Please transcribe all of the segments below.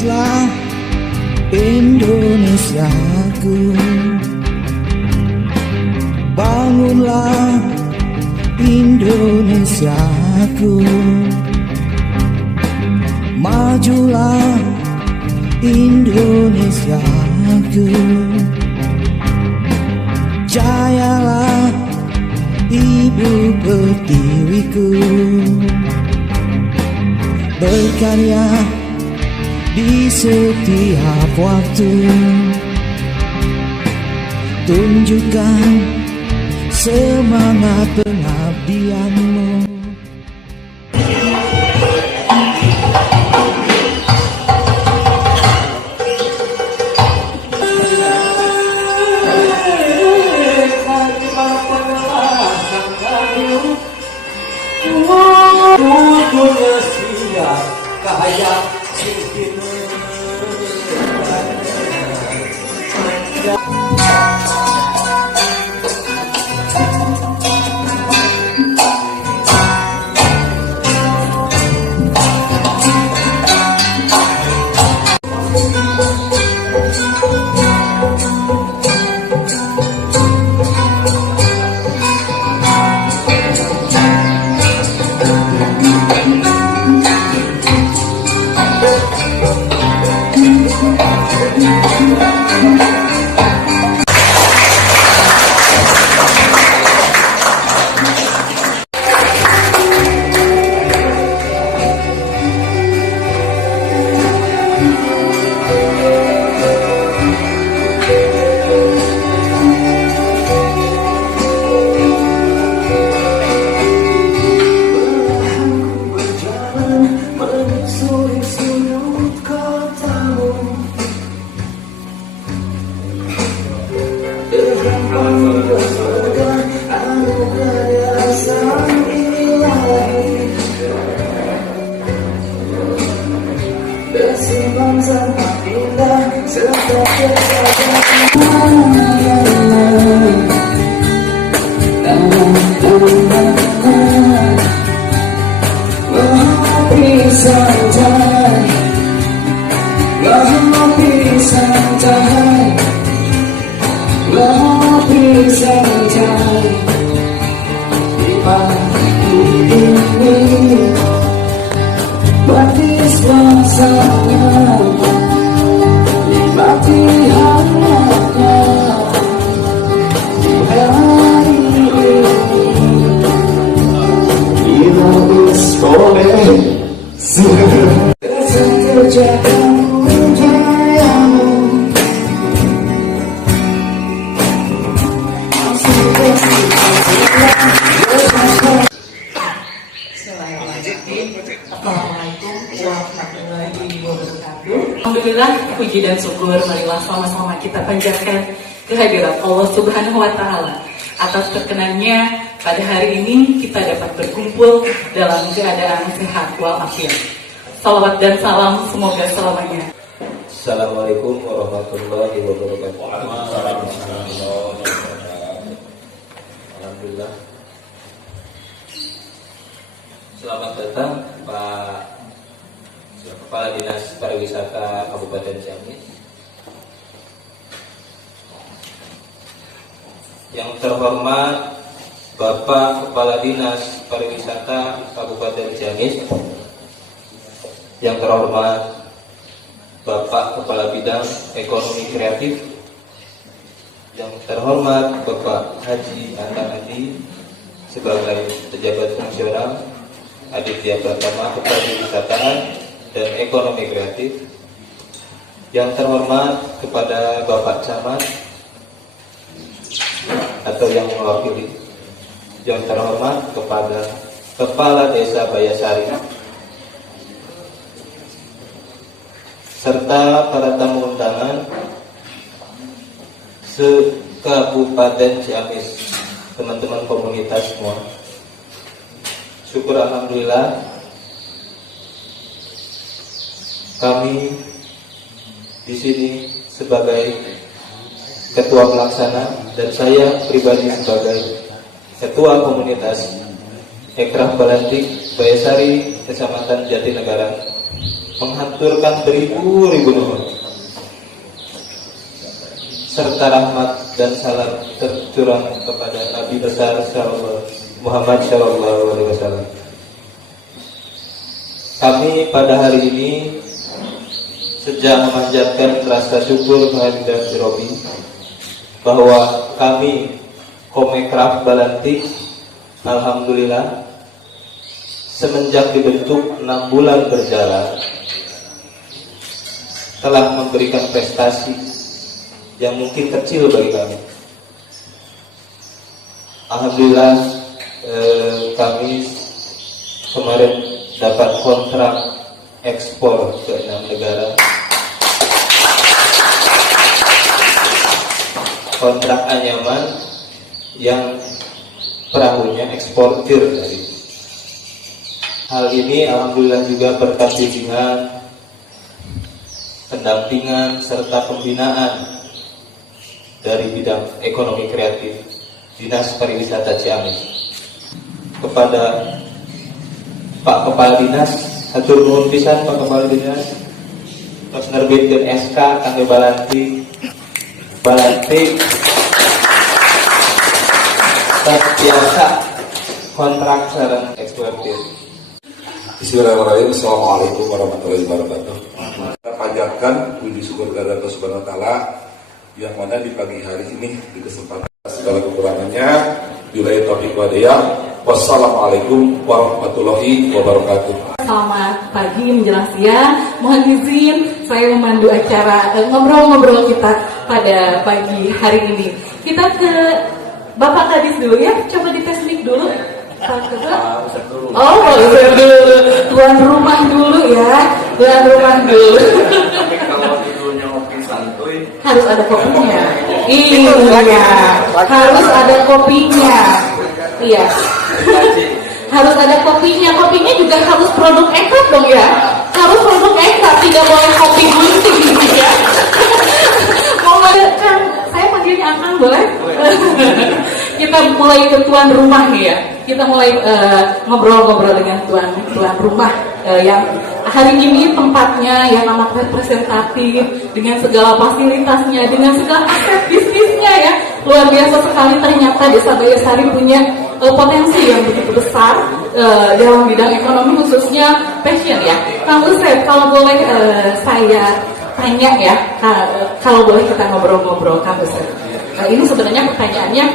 Bangkitlah Indonesiaku, bangunlah Indonesiaku, majulah Indonesiaku, jayalah Ibu Pertiwiku, berkarya di setiap waktu, tunjukkan semangat pengabdianmu. Alhamdulillah, puji dan syukur marilah sama-sama kita panjatkan kehadirat Allah Subhanahu wa Ta'ala atas perkenannya pada hari ini kita dapat berkumpul dalam keadaan sehat walafiat. Salawat dan salam semoga selamanya. Assalamualaikum warahmatullahi wabarakatuh. Alhamdulillah. Selamat datang Pak Kepala Dinas Pariwisata Kabupaten Ciamis, yang terhormat Bapak Kepala Dinas Pariwisata Kabupaten Ciamis, yang terhormat Bapak Kepala Bidang Ekonomi Kreatif, yang terhormat Bapak Haji Andan Adi sebagai pejabat fungsional Aditya Pratama Kepariwisataan dan Ekonomi Kreatif, yang terhormat kepada Bapak Camat atau yang mewakili, yang terhormat kepada Kepala Desa Bayasari, serta para tamu undangan se-Kabupaten Ciamis, teman-teman komunitas semua. Syukur alhamdulillah kami di sini sebagai ketua pelaksana dan saya pribadi sebagai ketua komunitas Ekrah Balantik Bayasari, Kecamatan Jatinegara, menghaturkan beribu-ribu nuhun serta rahmat dan salam tercurah kepada Nabi besar Muhammad Shallallahu Alaihi Wasallam. Kami pada hari ini sedang memanjatkan rasa syukur kehadiran Robi bahwa kami Komekraf Balantik alhamdulillah semenjak dibentuk 6 bulan berjalan telah memberikan prestasi yang mungkin kecil bagi kami. Alhamdulillah kami kemarin dapat kontrak ekspor ke 6 negara. Kontrak anyaman yang perahunya eksportir dari. Hal ini alhamdulillah juga berkat bimbingan, pendampingan serta pembinaan dari bidang ekonomi kreatif Dinas Pariwisata Ciamis. Kepada Pak Kepala Dinas, hatur nuhun pisan Pak Kepala Dinas, tos nerbitkeun SK kangge Balantik biasa kontrak sareng eksportir. Bismillahirrahmanirrahim. Assalamualaikum warahmatullahi wabarakatuh. Kita panjatkan puji syukur kepada Allah Subhanahu wa taala yang mana di pagi hari ini di kesempatan segala kekurangannya billahi taufiq wal hidayah. Wassalamualaikum warahmatullahi wabarakatuh. Selamat pagi menjelang siang. Mohon izin saya memandu acara ngobrol-ngobrol kita pada pagi hari ini. Kita ke Bapak Kadis dulu ya. Coba dites mic dulu. Oh, dulu. Tuan rumah dulu ya. Tuan rumah dulu. Tapi kalau judulnya ngopi santuy harus ada kopinya. Iya, harus ada kopinya. Iya. Harus ada kopinya. Kopinya juga harus produk ekstrak dong ya. Harus produk ekstrak, tidak boleh kopi gunting ya. Mau kan saya panggilnya Akang boleh? Kita mulai ke tuan rumah nih ya. Kita mulai ngobrol-ngobrol dengan tuan rumah yang hari ini tempatnya yang amat representatif dengan segala fasilitasnya, dengan segala aset bisnisnya ya. Luar biasa sekali ternyata Desa Bayasari punya potensi yang begitu besar dalam bidang ekonomi khususnya fashion ya. Kang Usep, kalau boleh saya tanya ya, kalau boleh kita ngobrol-ngobrol Kang Usep. Ini sebenarnya pertanyaannya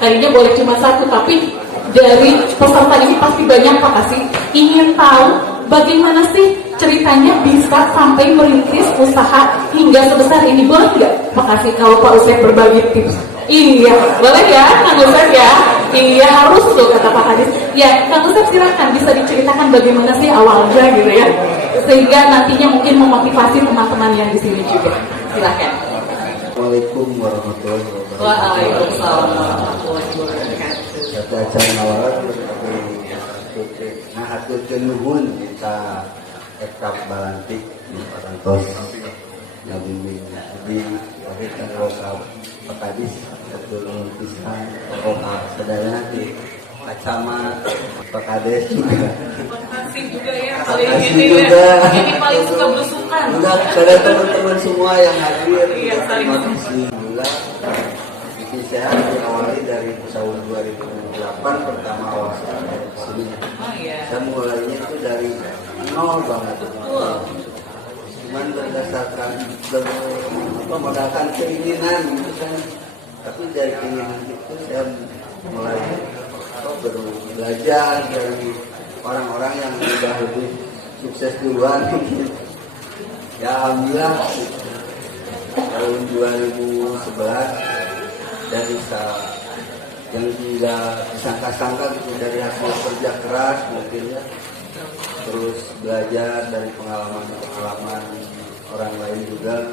tadinya boleh cuma satu, tapi dari peserta ini pasti banyak Pak kasih ingin tahu bagaimana sih ceritanya bisa sampai merintis usaha hingga sebesar ini. Boleh nggak Pak kasih kalau Pak Usep berbagi tips? Iya, boleh ya Kang Usep ya? Iya harus tuh kata Pak Kadis. Ya Kang Usep silakan bisa diceritakan bagaimana sih awalnya gitu ya, sehingga nantinya mungkin memotivasi teman-teman yang di sini juga. Silakan. Assalamualaikum warahmatullahi wabarakatuh. Waalaikumsalam warahmatullahi wabarakatuh. Kata acara nawaran nah haturkeun nuhun kita ekap Balantik di Parantos ngabimbing di wahid dan lokal Pak Kadis hatur nuhun pisan lokal sadayana di Acama Pak Kades juga. Makasih juga ya paling Makasih ini juga. ya. Ini paling suka berusukan. Juga kepada teman-teman semua yang hadir. Iya, saling Terima kasih. Alhamdulillah bisnis sehat diawali dari tahun 2008 pertama awal saya dari sini. Oh iya. Saya mulainya itu dari nol banget. Betul. Cuman berdasarkan modalkan keinginan gitu kan. Tapi dari keinginan itu saya mulai belajar dari orang-orang yang sudah lebih sukses duluan. Ya alhamdulillah tahun 2011 dari yang tidak disangka-sangka gitu, dari hasil kerja keras mungkin ya, terus belajar dari pengalaman orang lain juga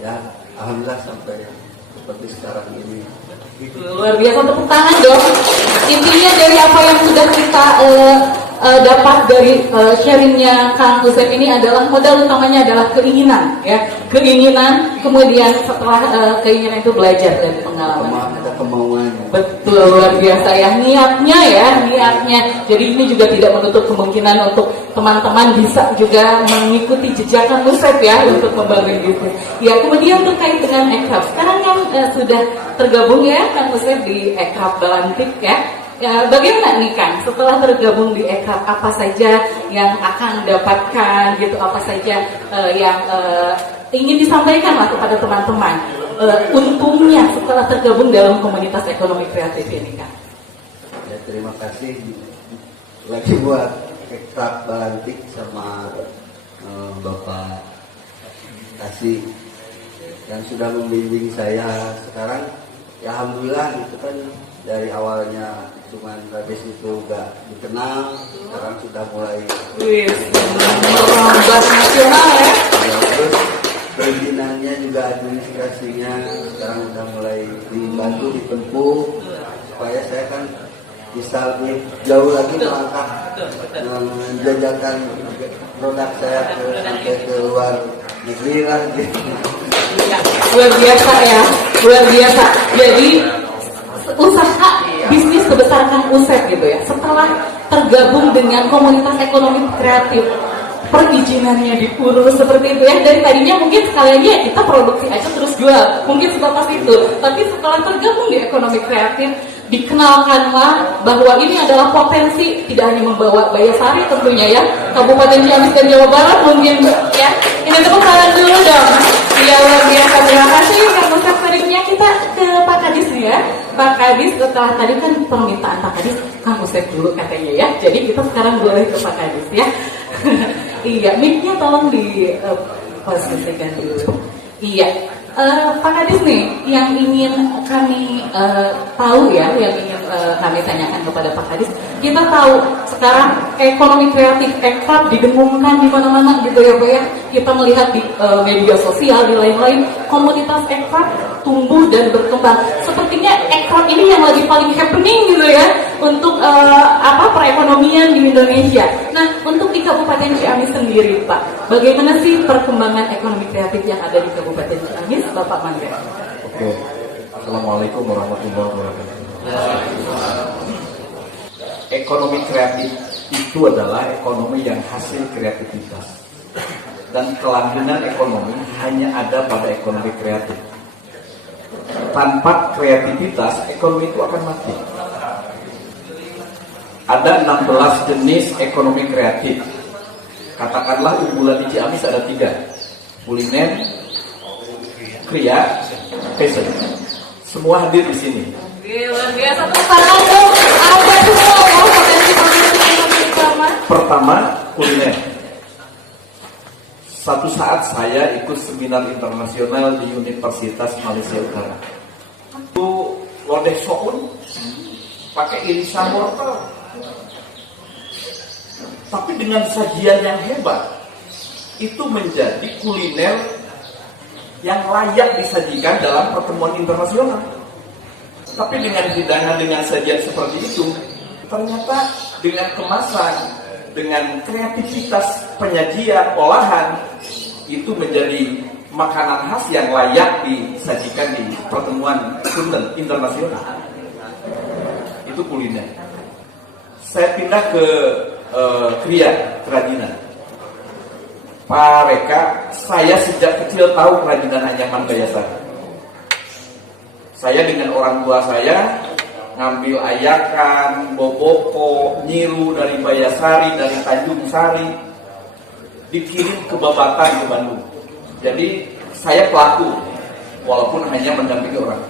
ya, alhamdulillah sampai seperti sekarang ini. Luar biasa, tepuk tangan dong. Intinya dari apa yang sudah kita dapat dari sharingnya Kang Usep ini adalah modal utamanya adalah keinginan ya, keinginan, kemudian setelah keinginan itu belajar dari pengalaman. Ada kemauan. Betul, luar biasa ya niatnya. Jadi ini juga tidak menutup kemungkinan untuk teman-teman bisa juga mengikuti jejak Kang Usep ya untuk membangun bisnis. Ya, kemudian terkait dengan Ekrab, sekarang yang sudah tergabung ya Kang Usep di Ekrab Balantik ya. Ya, bagaimana nih Kang setelah tergabung di Ekrab, apa saja yang akan dapatkan gitu, apa saja yang ingin disampaikan lah kepada teman-teman untungnya setelah tergabung dalam komunitas ekonomi kreatif ini Kang? Ya, terima kasih lagi buat Ekrab Balantik sama Bapak Kasih yang sudah membimbing saya sekarang. Ya alhamdulillah gitu kan, dari awalnya cuman Radis itu gak dikenal, sekarang sudah mulai merambah nasional ya. Ya, terus perizinannya juga administrasinya sekarang udah mulai dibantu, ditempuh supaya saya kan bisa lebih jauh lagi melangkah menjajakan produk saya sampai ke luar negeri lah gitu. Ya, luar biasa ya, luar biasa. Jadi usaha bisnis sebesar Kang Usep gitu ya, setelah tergabung dengan komunitas ekonomi kreatif, perizinannya diurus seperti itu ya. Dari tadinya mungkin sekalian ya kita produksi aja terus jual, mungkin sebatas itu. Tapi setelah tergabung di ekonomi kreatif, dikenalkanlah bahwa ini adalah potensi tidak hanya membawa Bayasari tentunya ya, Kabupaten Ciamis dan Jawa Barat mungkin ya. Ini tepuk tangan dulu dong. Ya luar biasa, terima kasih Kang Usep. Selanjutnya kita ke Pak Kadis nih ya. Pak Kadis, setelah tadi kan permintaan Pak Kadis, Kang Usep dulu katanya ya. Jadi kita sekarang boleh ke Pak Kadis ya. Iya, mic-nya tolong di posisikan dulu. Iya, Pak Kadis nih, yang ingin kami tahu ya, yang ingin kami tanyakan kepada Pak Kadis. Kita tahu sekarang ekonomi kreatif Ekrab didengungkan di mana-mana gitu ya Pak ya. Kita melihat di media sosial, di lain-lain, komunitas Ekrab tumbuh dan berkembang. Sepertinya Ekrab ini yang lagi paling happening gitu ya untuk perekonomian di Indonesia. Nah, untuk di Kabupaten Ciamis sendiri Pak, bagaimana sih perkembangan ekonomi kreatif yang ada di Kabupaten Ciamis, Bapak Mangga? Oke. Assalamualaikum warahmatullahi wabarakatuh. Ekonomi kreatif itu adalah ekonomi yang hasil kreativitas. Dan kelangsungan ekonomi hanya ada pada ekonomi kreatif. Tanpa kreativitas, ekonomi itu akan mati. Ada 16 jenis ekonomi kreatif. Katakanlah unggulan di Ciamis ada 3. Kuliner, kria, fashion. Semua hadir di sini. Luar biasa, tepuk tangan dong. Ada semua ya potensi-potensi utama. Pertama, kuliner. Satu saat saya ikut seminar internasional di Universitas Malaysia Utara. Itu lodeh soun pakai irisan wortel. Tapi dengan sajian yang hebat, itu menjadi kuliner yang layak disajikan dalam pertemuan internasional. Tapi dengan hidangan dengan sajian seperti itu, ternyata dengan kemasan, dengan kreativitas penyajian, olahan, itu menjadi makanan khas yang layak disajikan di pertemuan punten internasional. Itu kuliner. Saya pindah ke kria, kerajinan. Pak Reka, saya sejak kecil tahu kerajinan anyaman Bayasari. Saya dengan orang tua saya ngambil ayakan, boboko, nyiru dari Bayasari, dari Tanjung Sari, dikirim ke Babatan, ke Bandung. Jadi saya pelaku, walaupun hanya mendampingi orang.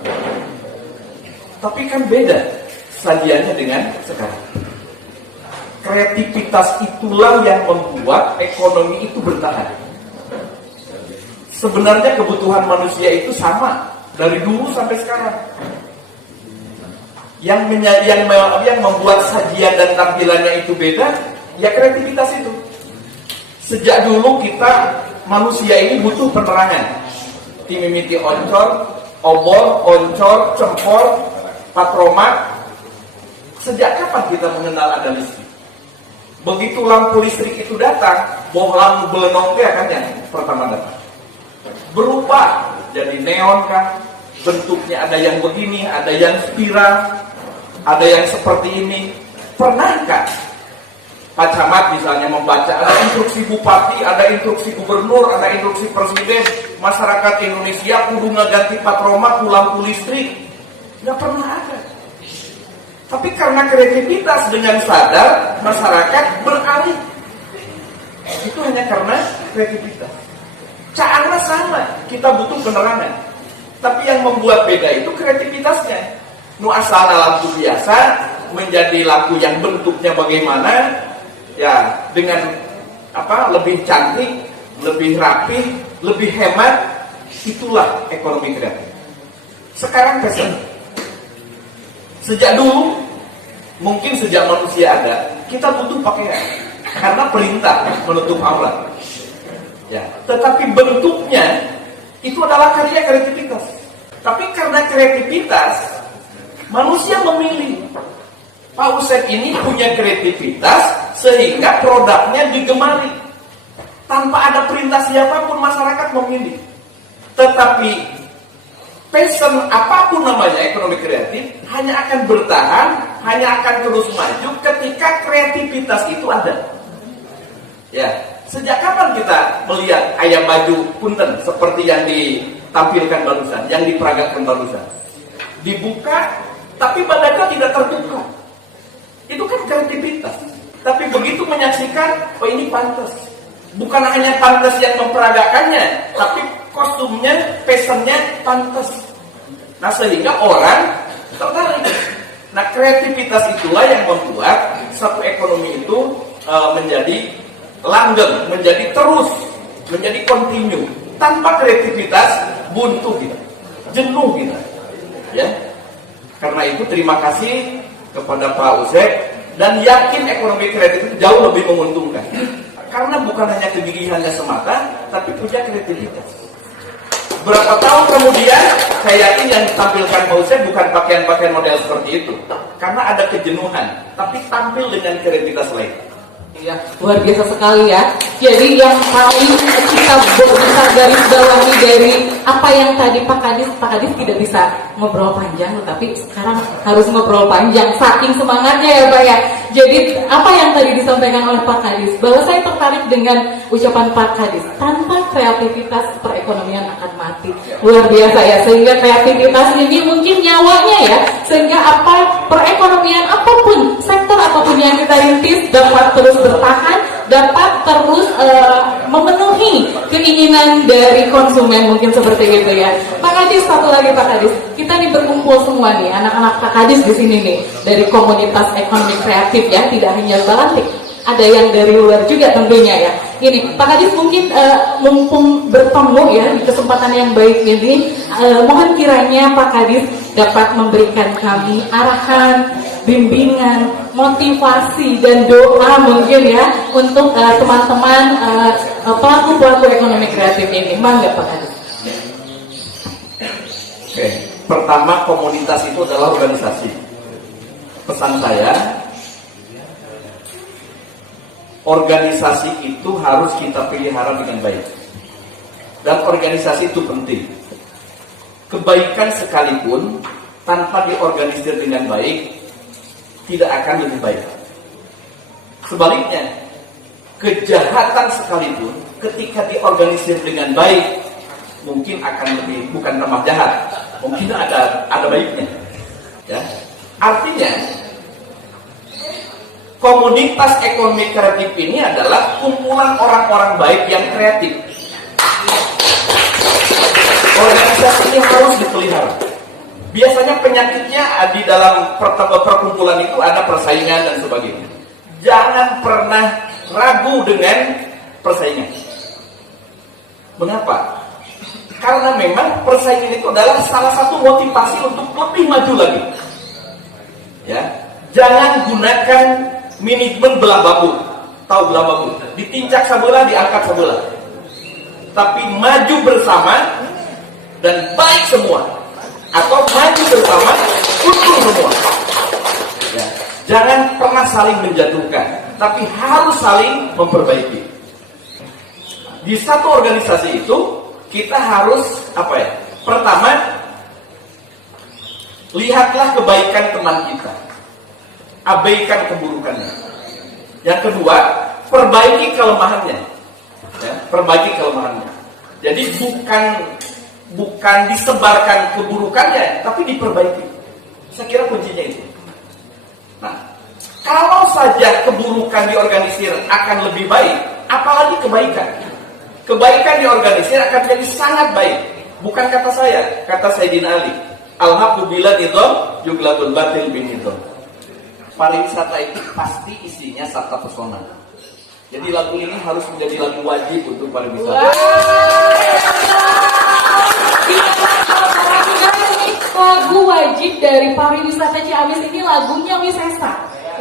Tapi kan beda sajiannya dengan sekarang. Kreativitas itulah yang membuat ekonomi itu bertahan. Sebenarnya kebutuhan manusia itu sama dari dulu sampai sekarang. Yang membuat sajian dan tampilannya itu beda, ya kreativitas itu. Sejak dulu kita manusia ini butuh penerangan. Timimiti oncor, obor, oncor, cempor, patromak. Sejak kapan kita mengenal ada listrik? Begitu lampu listrik itu datang, bohlam belenong itu akan yang pertama datang. Berubah jadi neon kan, bentuknya ada yang begini, ada yang spiral, ada yang seperti ini. Pernahkah Pak Camat misalnya membaca ada instruksi bupati, ada instruksi gubernur, ada instruksi presiden, masyarakat Indonesia kudu ganti patroma ku lampu listrik? Nggak pernah ada. Tapi karena kreativitas dengan sadar masyarakat beralih. Itu hanya karena kreativitas. Caranya sama, kita butuh penerangan. Tapi yang membuat beda itu kreativitasnya. Nu asalna lampu biasa menjadi lampu yang bentuknya bagaimana, ya dengan lebih cantik, lebih rapi, lebih hemat. Itulah ekonomi kreatif. Sekarang fashion. Sejak dulu, mungkin sejak manusia ada, kita butuh pakaian karena perintah menutup aurat. Ya, tetapi bentuknya itu adalah karya kreativitas. Tapi karena kreativitas, manusia memilih. Pak Usep ini punya kreativitas sehingga produknya digemari. Tanpa ada perintah siapapun masyarakat memilih. Tetapi passion apapun namanya ekonomi kreatif hanya akan bertahan, hanya akan terus maju ketika kreativitas itu ada. Ya, sejak kapan kita melihat ayam baju punten seperti yang ditampilkan barusan, yang diperagakan barusan? Dibuka, tapi badannya tidak terbuka. Itu kan kreativitas. Tapi begitu menyaksikan, oh ini pantas. Bukan hanya pantas yang memperagakannya, tapi kostumnya, fashionnya pantas. Nah sehingga orang tertarik. Nah kreativitas itulah yang membuat satu ekonomi itu menjadi langgeng, menjadi terus, menjadi kontinu. Tanpa kreativitas buntu kita, jenuh kita. Ya, karena itu terima kasih kepada Pak Usep dan yakin ekonomi kreatif itu jauh lebih menguntungkan. Karena bukan hanya kegigihannya semata, tapi punya kreativitas. Berapa tahun kemudian, saya yakin yang ditampilkan Pak Usep bukan pakaian-pakaian model seperti itu. Karena ada kejenuhan, tapi tampil dengan kreativitas lain. Ya, luar biasa sekali ya. Jadi yang paling kita bisa garis bawahi dari apa yang tadi Pak Kadis tidak bisa ngobrol panjang, tapi sekarang harus ngobrol panjang saking semangatnya ya Pak ya. Jadi apa yang tadi disampaikan oleh Pak Kadis, bahwa saya tertarik dengan ucapan Pak Kadis, tanpa kreativitas perekonomian akan mati. Luar biasa ya, sehingga kreativitas ini mungkin nyawanya ya, sehingga apa perekonomian apapun, sektor apapun yang kita rintis dapat terus bertahan, dapat terus memenuhi keinginan dari konsumen, mungkin seperti itu ya. Pak Kadis, satu lagi Pak Kadis, kita nih berkumpul semua nih anak-anak Pak Kadis di sini nih dari komunitas ekonomi kreatif ya, tidak hanya Balantik, ada yang dari luar juga tentunya ya. Gini, Pak Kadis mungkin mumpung bertemu ya di kesempatan yang baik ini, mohon kiranya Pak Kadis dapat memberikan kami arahan, bimbingan, motivasi dan doa mungkin ya untuk teman-teman pelaku-pelaku ekonomi kreatif ini. Mangga Pak Kadis. Oke, pertama komunitas itu adalah organisasi. Pesan saya, organisasi itu harus kita pelihara dengan baik. Dan organisasi itu penting. Kebaikan sekalipun tanpa diorganisir dengan baik tidak akan lebih baik. Sebaliknya, kejahatan sekalipun ketika diorganisir dengan baik mungkin akan lebih, bukan tambah jahat, mungkin ada baiknya. Ya. Artinya komunitas ekonomi kreatif ini adalah kumpulan orang-orang baik yang kreatif. Organisasi ini harus dipelihara. Biasanya penyakitnya di dalam perkumpulan itu ada persaingan dan sebagainya. Jangan pernah ragu dengan persaingan. Mengapa? Karena memang persaingan itu adalah salah satu motivasi untuk lebih maju lagi. Ya, jangan gunakan manajemen belah babu. Tahu belah babu? Ditincak sebelah, diangkat sebelah. Tapi maju bersama dan baik semua. Atau maju bersama, untung semua. Ya. Jangan pernah saling menjatuhkan, tapi harus saling memperbaiki. Di satu organisasi itu kita harus Pertama, lihatlah kebaikan teman kita, abaikan keburukannya. Yang kedua, perbaiki kelemahannya, ya, perbaiki kelemahannya. Jadi bukan disebarkan keburukannya, tapi diperbaiki. Saya kira kuncinya itu. Nah, kalau saja keburukan diorganisir akan lebih baik, apalagi kebaikan. Kebaikan diorganisir akan jadi sangat baik. Bukan kata saya, kata Sayyidina Ali. Al-haqqu bila nidham yughlatul batil bin nidham. Pariwisata itu pasti isinya sabta pesona. Jadi lagu ini harus menjadi lagu wajib untuk pariwisata. Lagu wajib dari pariwisata Ciamis ini lagunya Wisesa.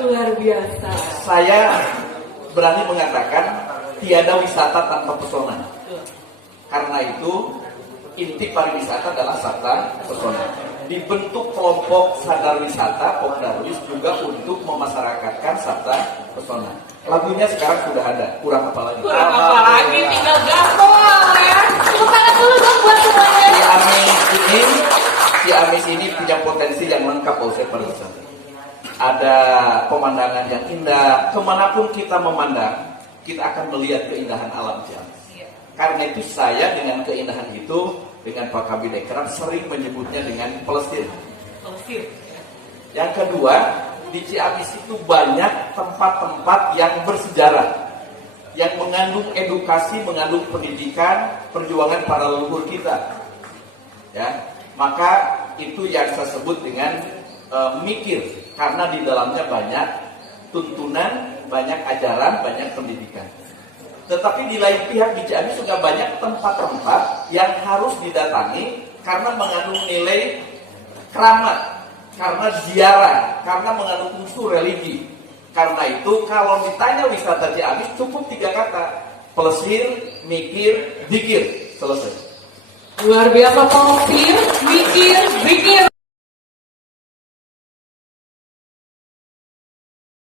Luar biasa. Saya berani mengatakan tiada wisata tanpa pesona. Karena itu inti pariwisata adalah sabta pesona. Dibentuk kelompok sadar wisata Pokdarwis juga untuk memasyarakatkan sabta pesona. Lagunya sekarang sudah ada, kurang apa lagi? Kurang apa lagi, tinggal gaspol ya. Tepuk tangan dulu dong buat semuanya. Ciamis ini punya potensi yang lengkap untuk pariwisata. Ada pemandangan yang indah, kemanapun kita memandang, kita akan melihat keindahan alam Ciamis. Karena itu saya dengan keindahan itu, dengan Pak Kabid Ekram sering menyebutnya dengan Palestina. Yang kedua, di Ciamis itu banyak tempat-tempat yang bersejarah, yang mengandung edukasi, mengandung pendidikan, perjuangan para leluhur kita. Ya, maka itu yang saya sebut dengan mikir, karena di dalamnya banyak tuntunan, banyak ajaran, banyak pendidikan. Tetapi di lain pihak di Ciamis juga banyak tempat-tempat yang harus didatangi karena mengandung nilai keramat, karena ziarah, karena mengandung unsur religi. Karena itu kalau ditanya wisata Ciamis cukup 3 kata: plesir, mikir, zikir. Selesai. Luar biasa, plesir, mikir, zikir.